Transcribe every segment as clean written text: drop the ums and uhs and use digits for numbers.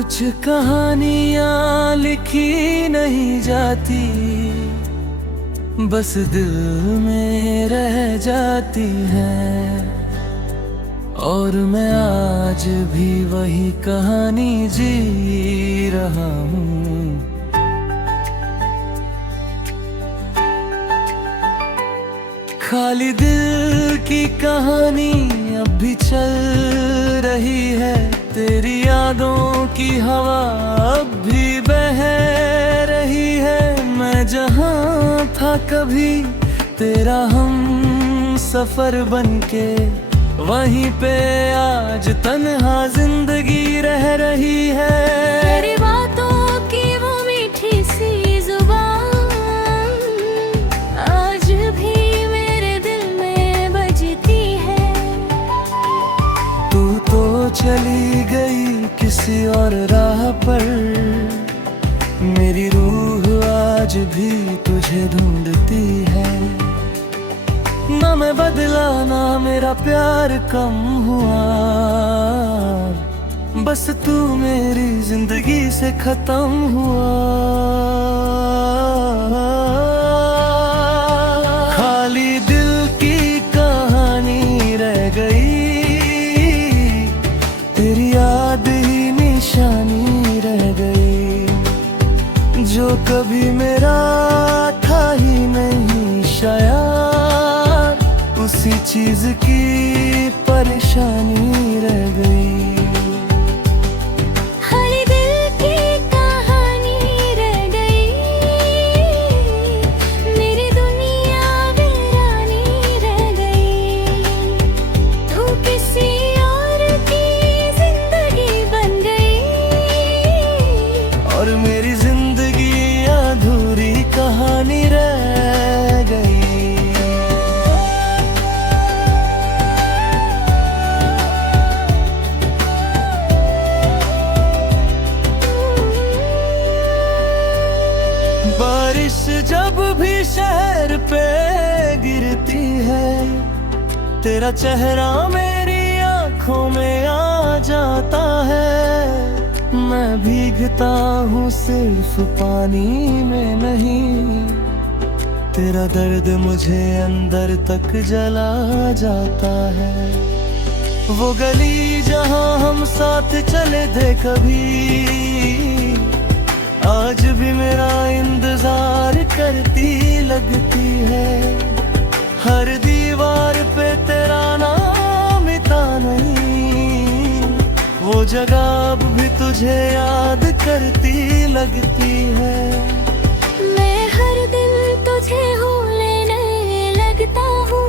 कुछ कहानियां लिखी नहीं जाती, बस दिल में रह जाती हैं। और मैं आज भी वही कहानी जी रहा हूँ। खाली दिल की कहानी अब भी चल रही है, तेरी यादों की हवा अब भी बह रही है। मैं जहाँ था कभी तेरा हम सफर बनके, वहीं पे आज तन्हा जिंदगी रह रही है। तेरी बातों की वो मीठी सी जुबान आज भी मेरे दिल में बजती है। तू तो चली गई किसी और राह पर, मेरी रूह आज भी तुझे ढूंढती है। ना मैं बदला ना मेरा प्यार कम हुआ, बस तू मेरी जिंदगी से खत्म हुआ। खाली दिल की कहानी रह गई, तेरी याद ही निशानी रह गई। जो कभी मेरा था ही नहीं शायद, उसी चीज की परेशानी रह गई। खाली दिल की कहानी रह गई, मेरी दुनिया वीरानी रह गई। तू किसी और की जिंदगी बन गई, और मेरी जिंदगी अधूरी कहानी रह गई। बारिश जब भी शहर पे गिरती है, तेरा चेहरा मेरी आंखों में आ जाता है। मैं भीगता हूँ सिर्फ पानी में नहीं, तेरा दर्द मुझे अंदर तक जला जाता है। वो गली जहाँ हम साथ चले थे कभी, आज भी मेरा इंतजार करती लगती है। हर दीवार पे तेरा नाम मिटा नहीं, वो जगह अब भी तुझे याद करती लगती है। मैं हर दिल तुझे लेने लगता हूँ,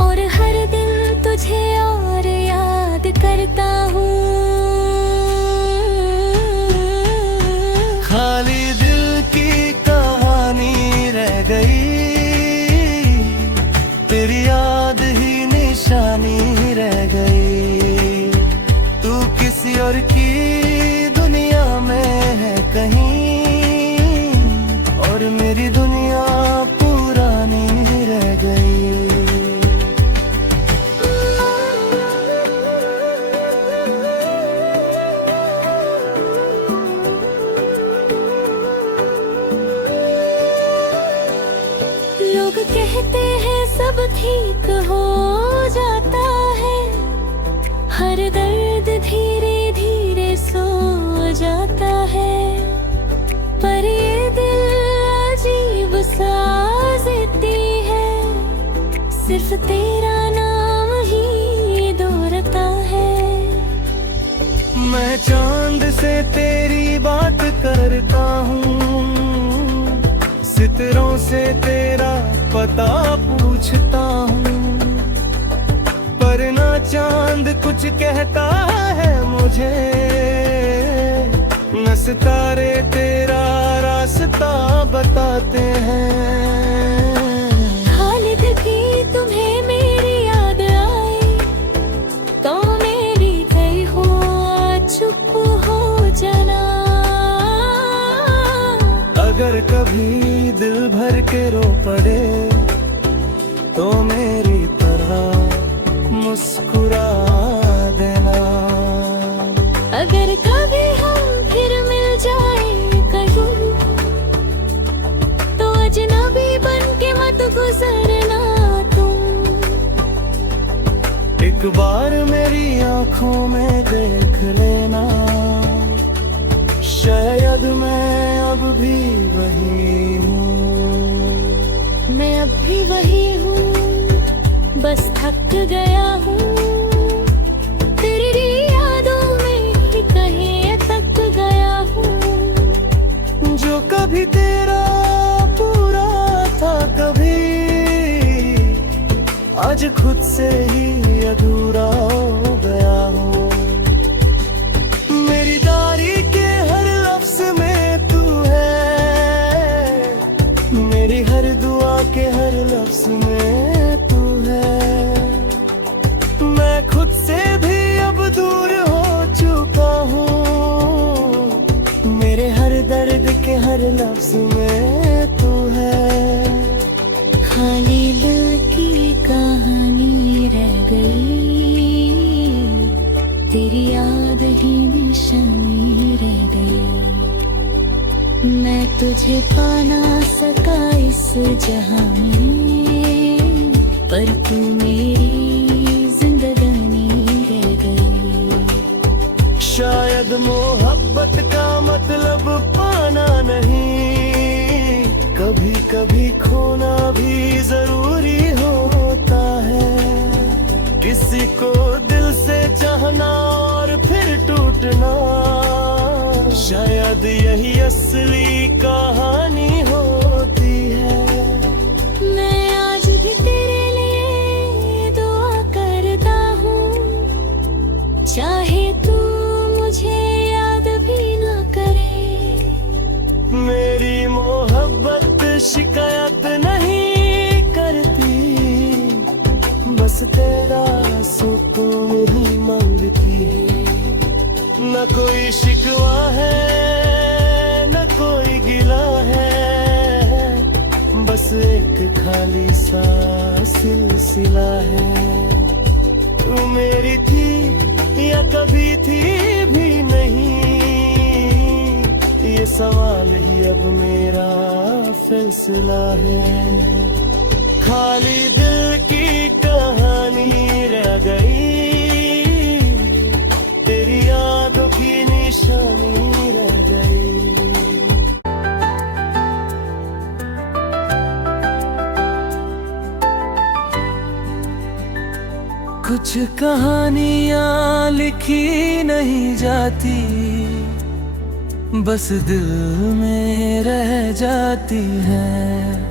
और हर दिल तुझे और याद करता हूँ। खाली दिल की कहानी रह गई, तेरी याद ही निशानी रह गई। तू किसी और की दुनिया में है कहीं, और मेरी दुनिया पुरानी रह गई। लोग कहते हैं सब ठीक हो जाता है, हर दर्द धीरे धीरे सो जाता है। पर ये दिल अजीब सा जिद्दी है, सिर्फ तेरा नाम ही दोहराता है। मैं चांद से तेरी बात करता हूँ, सितारों से तेरा पता पूछता हूँ, पर ना चांद कुछ कहता है मुझे, न सितारे तेरा रास्ता बताते हैं। खालिद की तुम्हें मेरी याद आए, तो मेरी गई हो चुप हो जाना। अगर कभी दिल भर के रो पड़े, तो मेरी तरह मुस्कुरा देना। अगर आँखों में देख लेना, शायद मैं अब भी वही हूँ। मैं अब भी वही हूँ, बस थक गया हूँ तेरी यादों में ही कहीं अटक गया हूँ। जो कभी तेरा पूरा था कभी, आज खुद से ही अधूरा हो गया हूँ। मेरी डायरी के हर लफ्ज में तू है, मेरी हर दुआ के हर लफ्ज में तू है। मैं खुद से भी अब दूर हो चुका हूँ, मेरे हर दर्द के हर लफ्ज में तू है। खाली दिल की कहानी रह गई, तेरी याद ही निशानी रह गई। मैं तुझे पा ना सका इस जहां में, पर तू मेरी जिंदगानी रह गई। शायद मोहब्बत का मतलब पाना नहीं, कभी कभी खोना भी जरूरी होता है। किसी को दिल से चाहना और फिर टूटना, शायद यही असली कहानी होती है। मैं आज भी तेरे लिए दुआ करता हूँ, चाहे तू मुझे याद भी ना करे। मेरी मोहब्बत शिकायत नहीं करती, बस तेरा सुकून ही मांगती है। न कोई शिकवा है न कोई गिला है, बस एक खाली सा सिलसिला है। तू मेरी थी या कभी थी भी नहीं, ये सवाल ही अब मेरा फैसला है। खाली दिल की कहानी रह गई, तेरी यादों की निशानी रह गई। कुछ कहानियां लिखी नहीं जाती, बस दिल में रह जाती हैं।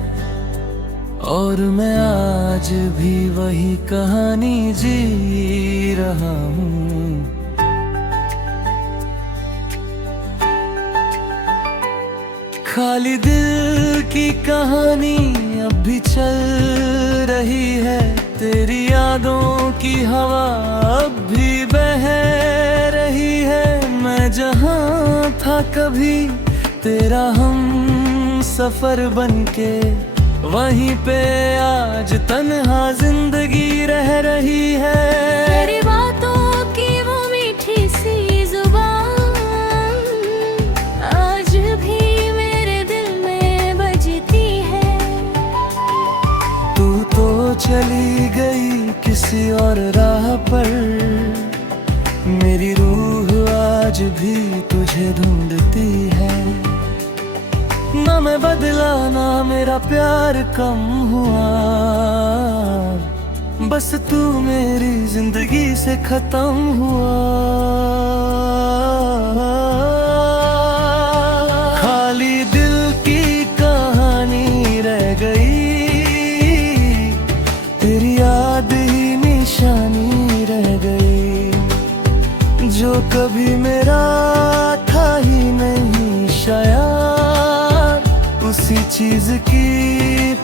और मैं आज भी वही कहानी जी रहा हूँ। खाली दिल की कहानी अब भी चल रही है, तेरी यादों की हवा अब भी बह रही है। मैं जहाँ था कभी तेरा हम सफर बनके, वहीं पे आज तन्हा जिंदगी रह रही है। तेरी बातों की वो मीठी सी जुबान आज भी मेरे दिल में बजती है। तू तो चली गई किसी और राह पर, मेरी रूह आज भी तुझे ढूंढती है। ना मैं बदला ना मेरा प्यार कम हुआ, बस तू मेरी जिंदगी से खत्म हुआ। खाली दिल की कहानी रह गई, तेरी याद ही निशानी रह गई। जो कभी मेरा था ही नहीं शायद, उसी चीज की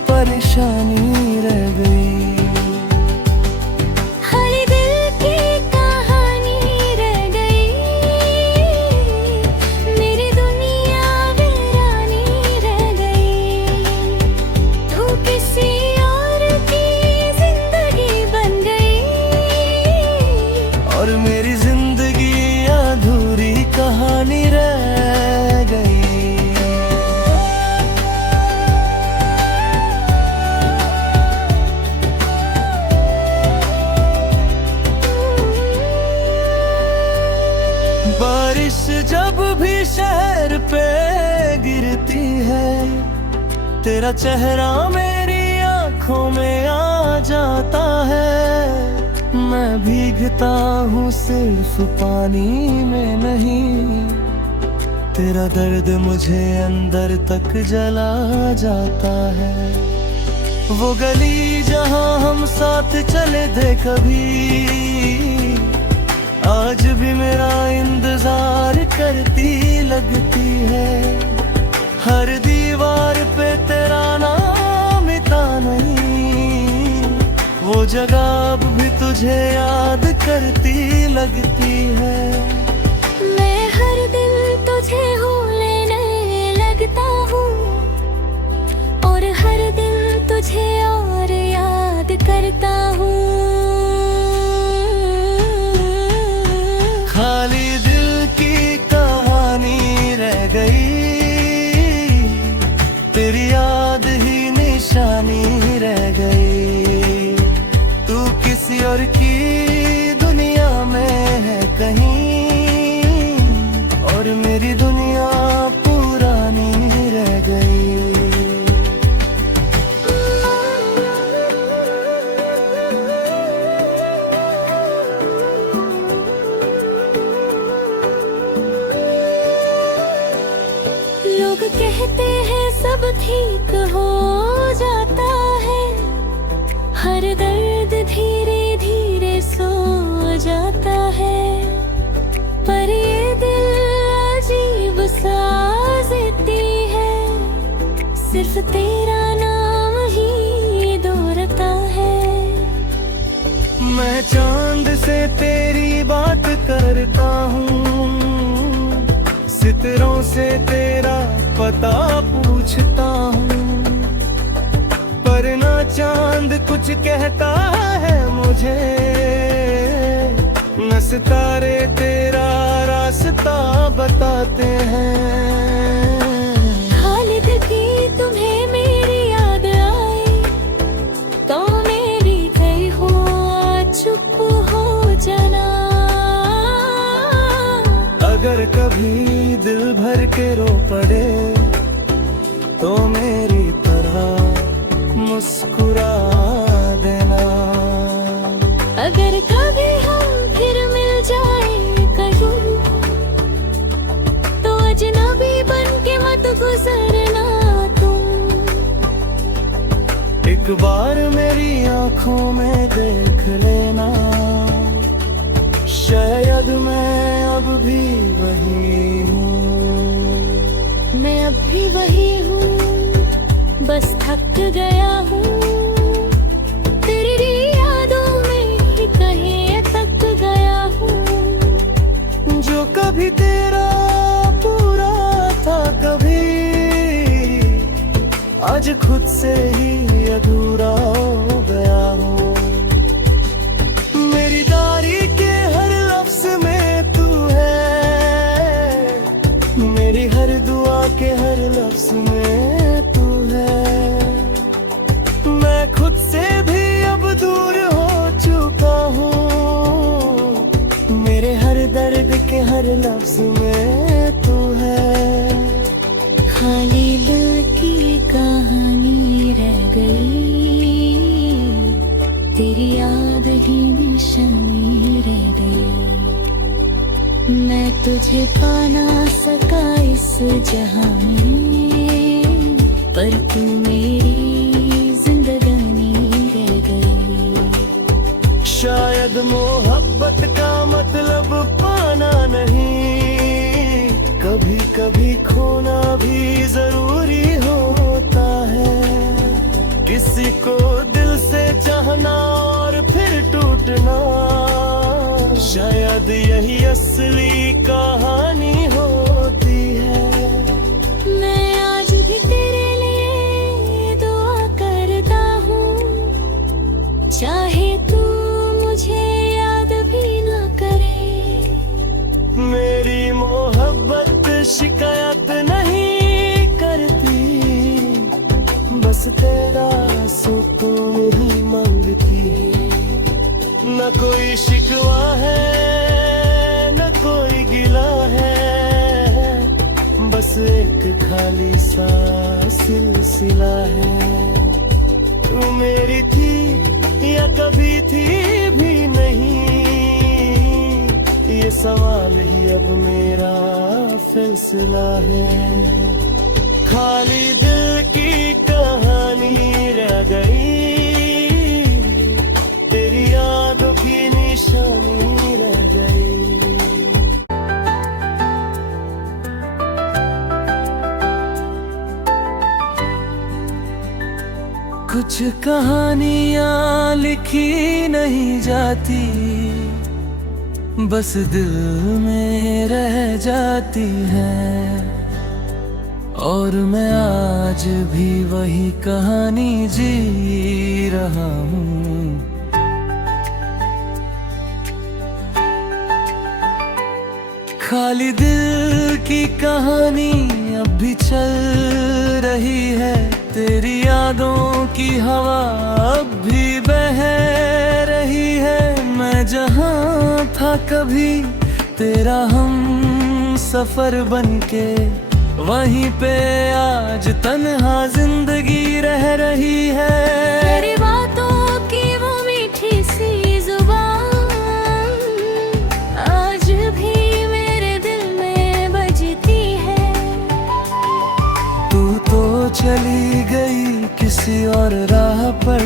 परेशानी रह गई। खाली दिल की कहानी रह गई, मेरी दुनिया वीरानी रह गई। तू किसी और की जिंदगी बन गई, और मेरी जिंदगी अधूरी कहानी रह गई। तेरा चेहरा मेरी आंखों में आ जाता है। मैं भीगता हूँ सिर्फ पानी में नहीं, तेरा दर्द मुझे अंदर तक जला जाता है। वो गली जहाँ हम साथ चले थे कभी, आज भी मेरा इंतजार करती लगती है। हर दीवार पे तेरा नाम मिटा नहीं, वो जगह अब भी तुझे याद करती लगती है। मैं हर दिल तुझे हो लेने लगता हूँ, और हर दिल तुझे और याद करता हूँ। खाली दिल की कहानी रह गई, तेरी याद ही निशानी रह गई। तू किसी और की दुनिया में है कहीं, और मेरी दुनिया पुरानी रह गई। लोग कहते हैं सब ठीक हो जाता है, हर दर्द धीरे धीरे सो जाता है। पर ये दिल अजीब साज देती है, सिर्फ तेरा नाम ही दोहराता है। मैं चांद से तेरी बात करता हूँ, सितारों से तेरा पता पूछता हूँ, पर ना चांद कुछ कहता है मुझे, न सितारे तेरा रास्ता बताते हैं। खालिद की तुम्हें मेरी याद आए तो मेरी गई हो चुप हो जाना। अगर कभी दिल भर के रो पड़े तो मेरी तरह मुस्कुरा देना। अगर कभी हम फिर मिल जाए कहीं, तो अजनबी बन के मत गुजरना तुम। एक बार मेरी आंखों में देख लेना, शायद मैं अब भी वही हूँ। मैं अब भी वही हूँ, बस थक गया हूँ तेरी यादों में ही कहीं अटक गया हूँ। जो कभी तेरा पूरा था कभी, आज खुद से ही अधूरा हो गया हूँ। मेरी डायरी के हर लफ्ज में तू है, मेरी हर दुआ के हर लफ्ज में तू है। मैं खुद से भी अब दूर हो चुका हूँ, मेरे हर दर्द के हर लफ्ज में तू है। खाली दिल की कहानी रह गई, तेरी याद ही निशानी रह गई। मैं तुझे पा ना सका इस जहां में, पर तू मेरी जिंदगानी रह गई। शायद मोहब्बत का मतलब पाना नहीं, कभी कभी खोना भी जरूरी होता है। किसी को दिल से चाहना और फिर टूटना, शायद यही असली कहानी होती है। मैं आज भी तेरे लिए दुआ करता हूँ, चाहे तू मुझे याद भी न करे। मेरी मोहब्बत शिकायत नहीं करती, बस तेरा सुकून ही मांगती। न कोई शिकवा है न कोई गिला है, बस एक खाली सा सिलसिला सिला है। तू मेरी थी या कभी थी भी नहीं, ये सवाल ही अब मेरा फैसला है। खाली दिल की कहानी रह गई, तेरी यादों की निशानी रह गई। कुछ कहानियां लिखी नहीं जाती, बस दिल में रह जाती हैं। और मैं आज भी वही कहानी जी रहा हूँ। खाली दिल की कहानी अब भी चल रही है, तेरी यादों की हवा अब भी बह रही है। मैं जहाँ था कभी तेरा हम सफर बनके, वहीं पे आज तन्हा जिंदगी रह रही है। तेरी बातों की वो मीठी सी जुबान आज भी मेरे दिल में बजती है। तू तो चली गई किसी और राह पर,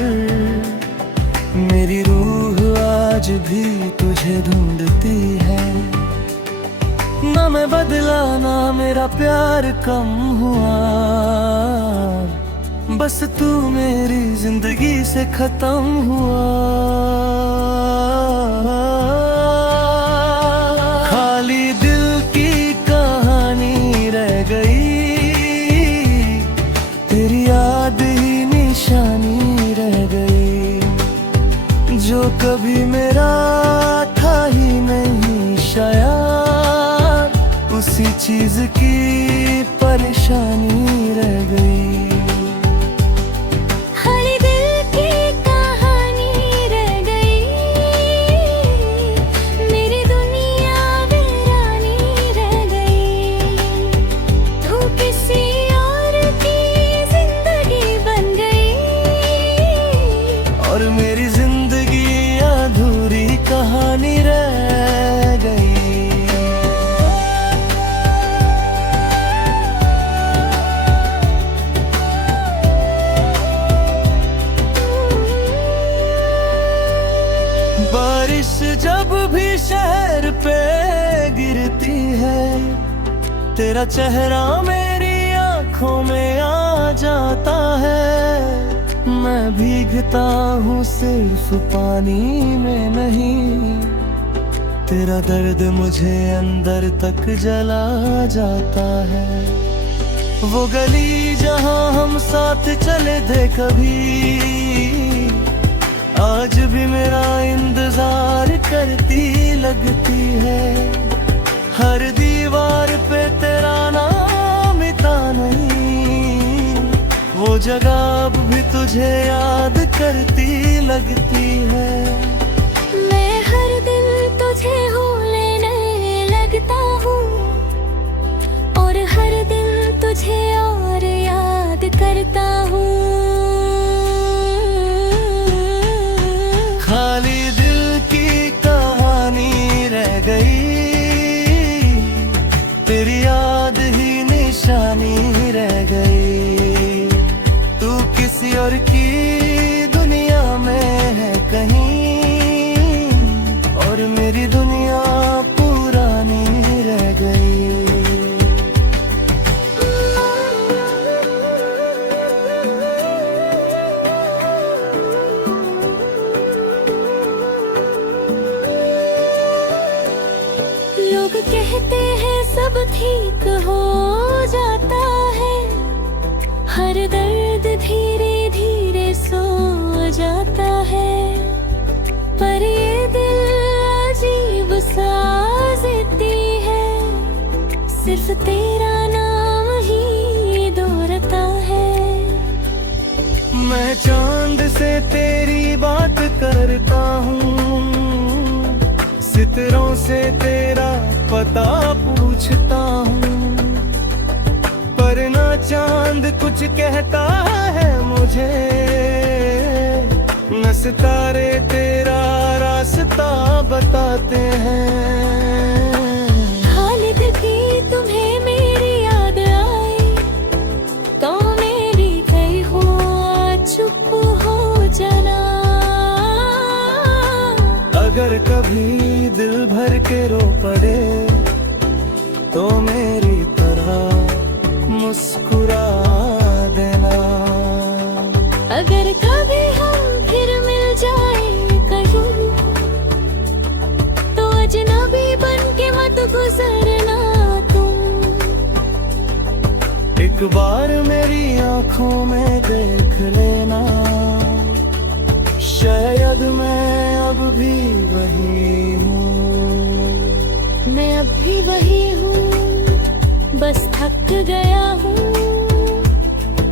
मेरी रूह आज भी तुझे ढूंढती है। ना मैं बदला ना मेरा प्यार कम हुआ, बस तू मेरी जिंदगी से खत्म हुआ। खाली दिल की कहानी रह गई, तेरी याद ही निशानी रह गई। जो कभी मेरा था ही नहीं शायद, उसी चीज की परेशानी रह गई। खाली दिल की कहानी रह गई, मेरी दुनिया वीरानी रह गई। तू किसी और की जिंदगी बन गई, और मेरी जिंदगी अधूरी कहानी रह गई। बारिश जब भी शहर पे गिरती है, तेरा चेहरा मेरी आंखों में आ जाता है। मैं भीगता हूँ सिर्फ पानी में नहीं, तेरा दर्द मुझे अंदर तक जला जाता है। वो गली जहाँ हम साथ चले थे कभी, आज भी मेरा इंतजार करती लगती है। हर दीवार पे तेरा नाम मिटा नहीं, वो जगह अब भी तुझे याद करती लगती है। मैं हर दिल तुझे लेने लगता हूँ, और हर दिल तुझे और याद करता हूँ। खाली दिल की कहानी रह गई, तेरी याद ही निशानी रह गई। तू किसी और की दुनिया में है कहीं, और मेरी दुनिया पुरानी रह गई। लोग कहते हैं सब ठीक हो जाता है, हर दर्द धीरे धीरे सो जाता है। पर ये दिल अजीब सा जिद्दी है, सिर्फ तेरा नाम ही दोहराता है। मैं चांद से तेरी बात करता हूँ, सितारों से तेरा पता पूछता हूँ, पर ना चांद कुछ कहता है मुझे, न सितारे तेरा रास्ता बताते हैं। खालिद भी तुम्हें मेरी याद आए तो मेरी गई हो चुप हो जाना। अगर कभी दिल भर के रो पड़े तो मेरी तरह मुस्कुरा देना। अगर कभी हम फिर मिल जाए कहीं तो अजनबी बन के मत गुजरना तुम। एक बार मेरी आंखों में देख लेना, शायद मैं अब भी वही हूँ। मैं अब भी वही हूँ, बस थक गया हूँ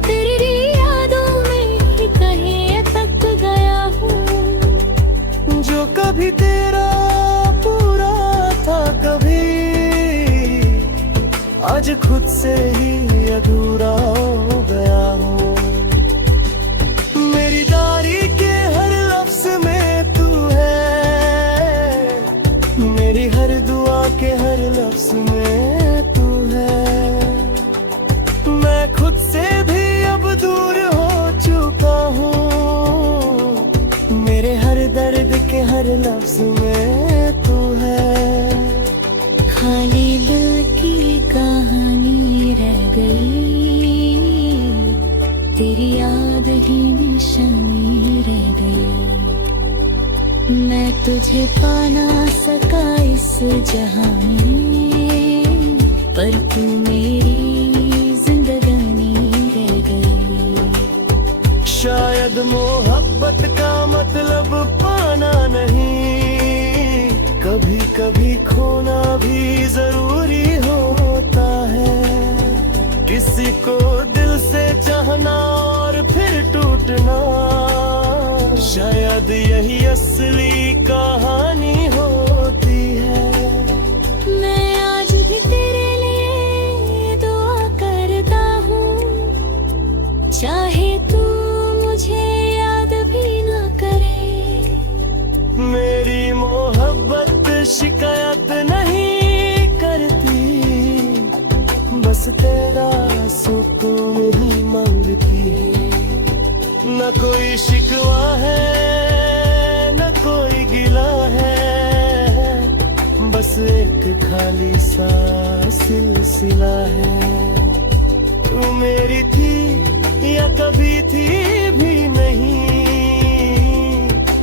तेरी यादों में ही कहीं अटक गया हूँ। जो कभी तेरा पूरा था कभी, आज खुद से ही अधूरा हो गया हूँ। मेरी डायरी के हर लफ्ज में तू है, मेरी हर दुआ के हर लफ्ज में तू है। मैं खुद से भी अब दूर हो चुका हूँ, मेरे हर दर्द के हर लफ्ज में तू है। खाली दिल की कहानी रह गई, तेरी याद ही निशानी रह गई। मैं तुझे पा ना सका इस जहां में, पर तू मेरी जिंदगानी रह गई। शायद मोहब्बत का मतलब पाना नहीं, कभी कभी खोना भी जरूरी होता है। किसी को दिल से चाहना और फिर टूटना, शायद यही असली कहानी होती है। मैं आज भी तेरे लिए दुआ करता हूँ, चाहे तू मुझे याद भी ना करे। मेरी मोहब्बत शिकायत नहीं करती, बस तेरा सुकून ही मांगती है। न कोई शिकवा है न कोई गिला है, बस एक खाली सा सिलसिला है। तू मेरी थी या कभी थी भी नहीं,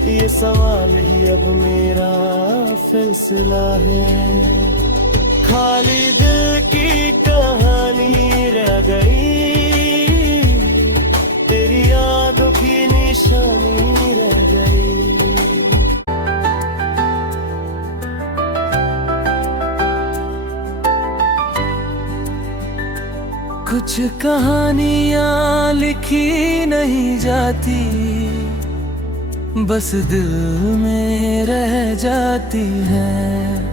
ये सवाल ही अब मेरा फैसला है। खाली दिल की कहानी रह गई, तेरी यादों की निशानी रह गई। कुछ कहानियां लिखी नहीं जाती, बस दिल में रह जाती हैं।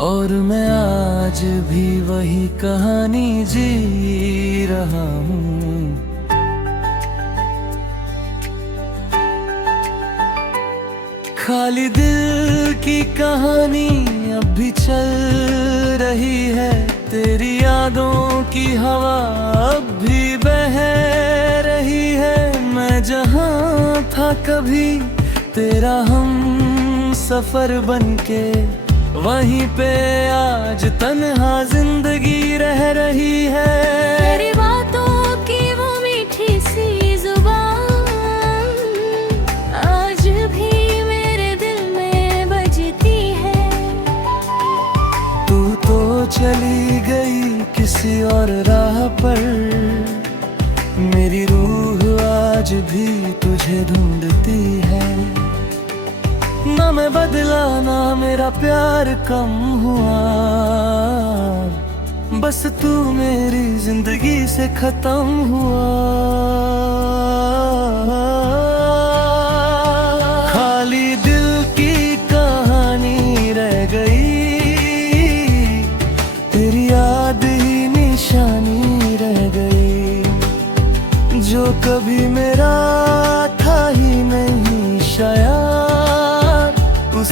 और मैं आज भी वही कहानी जी रहा हूँ। खाली दिल की कहानी अब भी चल रही है, तेरी यादों की हवा अब भी बह रही है। मैं जहाँ था कभी तेरा हम सफर बनके, वहीं पे आज तन्हा जिंदगी रह रही है। तेरी बातों की वो मीठी सी जुबान आज भी मेरे दिल में बजती है। तू तो चली गई किसी और राह पर, मेरी रूह आज भी तुझे ढूंढती है। ना मैं बदला ना मेरा प्यार कम हुआ, बस तू मेरी जिंदगी से खत्म हुआ। खाली दिल की कहानी रह गई, तेरी याद ही निशानी रह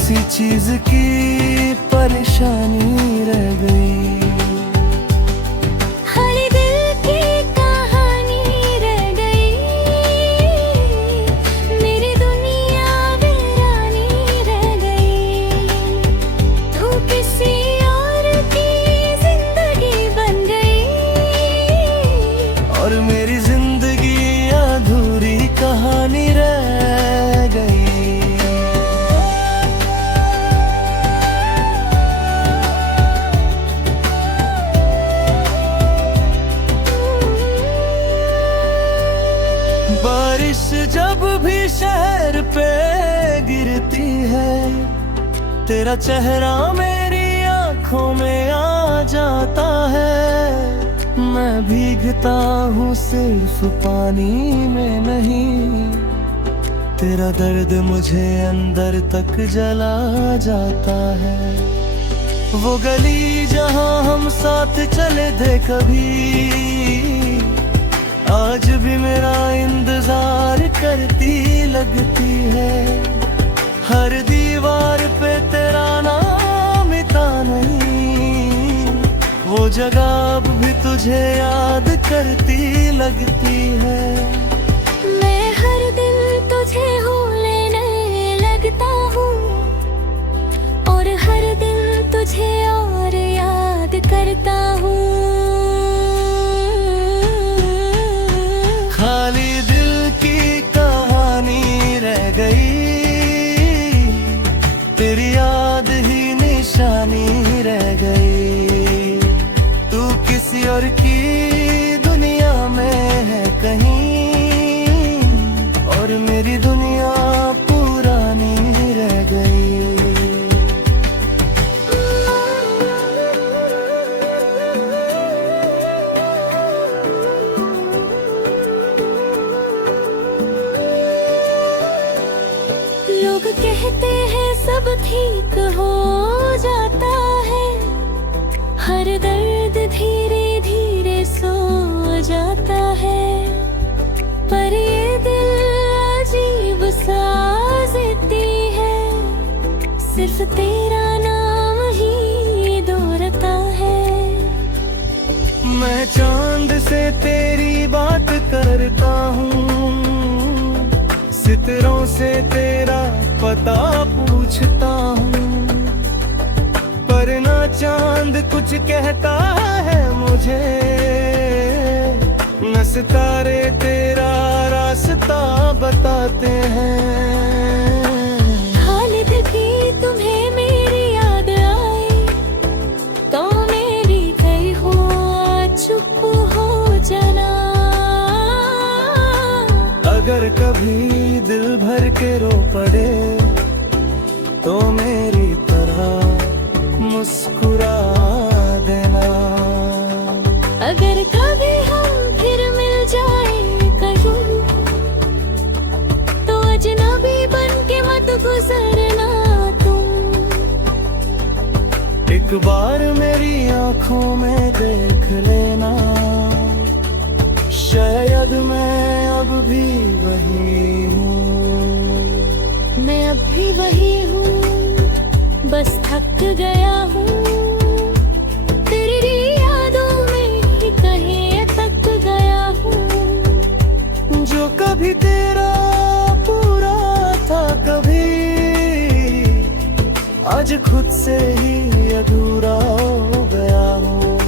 किसी चीज की परेशानी रह गई। हर दिल की कहानी रह गई, मेरी दुनिया वीरानी रह गई। तू किसी और की जिंदगी बन गई, और मेरी जिंदगी अधूरी कहानी रह गई। बारिश जब भी शहर पे गिरती है, तेरा चेहरा मेरी आंखों में आ जाता है। मैं भीगता हूँ सिर्फ पानी में नहीं, तेरा दर्द मुझे अंदर तक जला जाता है। वो गली जहाँ हम साथ चले थे कभी, आज भी मेरा इंतजार करती लगती है। हर दीवार पे तेरा नाम मिटा नहीं, वो जगह अब भी तुझे याद करती लगती है। मैं हर दिल तुझे लेने लगता हूँ, और हर दिल तुझे और याद करता हूँ। खाली दिल की कहानी रह गई, तेरी याद ही निशानी रह गई। तू किसी और की दुनिया में है कहीं, और मेरी दुनिया पुरानी रह गई। लोग कहते हैं सब ठीक हो जाता है, हर दर्द धीरे धीरे सो जाता है। पर ये दिल अजीब सा जिद्दी है, सिर्फ तेरा नाम ही दोहराता है। मैं चांद से तेरी बात करता हूँ, सितारों से तेरा पता पूछता हूँ, पर ना चांद कुछ कहता है मुझे, न सितारे तेरा रास्ता बताते हैं। खालिद भी तुम्हें मेरी याद आए, तो मेरी गई हो चुप हो जाना। अगर कभी दिल भर के रो पड़े, तो मेरी तरह मुस्कुरा देना। अगर कभी हम फिर मिल जाए कहीं, तो अजनबी बन के मत गुजरना तुम। एक बार मेरी आंखों में देख लेना, शायद मैं अब भी वही हूँ। मैं अब भी वही हूँ, बस थक गया हूँ तेरी यादों में ही कहीं अटक गया हूँ। जो कभी तेरा पूरा था कभी, आज खुद से ही अधूरा हो गया हूँ।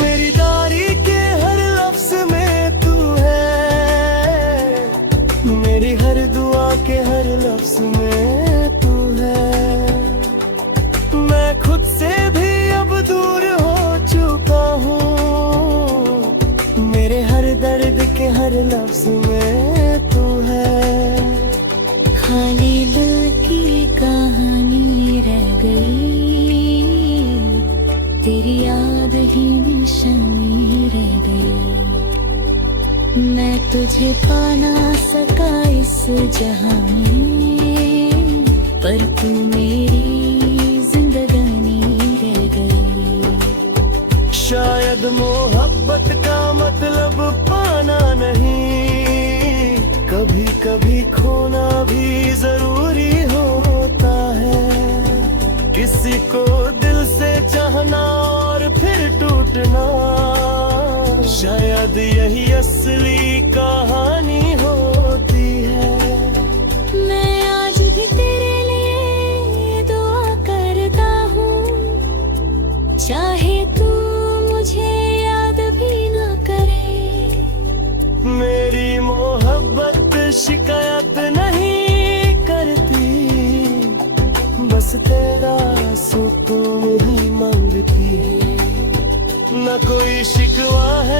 मेरी डायरी के हर लफ्ज में तू है, मेरी हर दुआ के हर लफ्ज में तू है। मैं खुद से भी अब दूर हो चुका हूँ, मेरे हर दर्द के हर लफ्ज में तू है। खाली दिल की कहानी रह गई, तेरी याद ही निशानी रह गई। मैं तुझे पा ना सका इस जहां में, पर तू मेरी जिंदगानी रह गई। शायद मोहब्बत का मतलब पाना नहीं, कभी कभी खोना भी जरूरी होता किसी को दिल से चाहना और फिर टूटना, शायद यही असली कहानी होती है। मैं आज भी तेरे लिए दुआ करता हूँ, चाहे तू मुझे याद भी न करे। मेरी मोहब्बत शिकायत नहीं करती, बस तेरा सुकून ही मांगती। न कोई शिकवा है